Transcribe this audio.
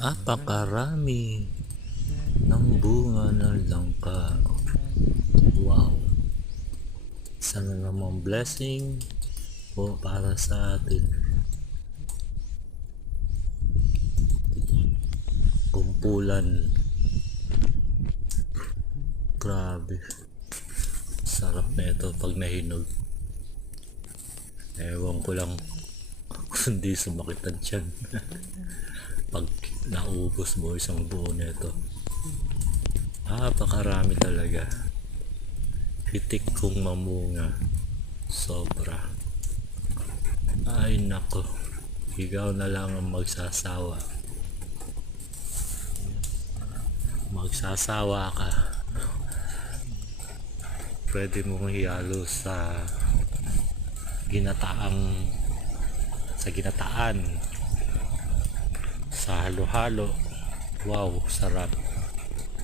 Napakarami ng bunga ng langka. Wow! Sana namang blessing po para sa atin. Kumpulan. Grabe. Sarap na ito pag nahinog. Ewan ko lang kung hindi sumakit ang tiyan. Pag naubos mo isang buo nito. Napakarami talaga. Hitik kong mamunga. Sobra. Ay nako. Ikaw na lang ang magsasawa. Magsasawa ka. Pwede mong ihalo ginataang sa ginataan, sa halo-halo. Wow, sarap.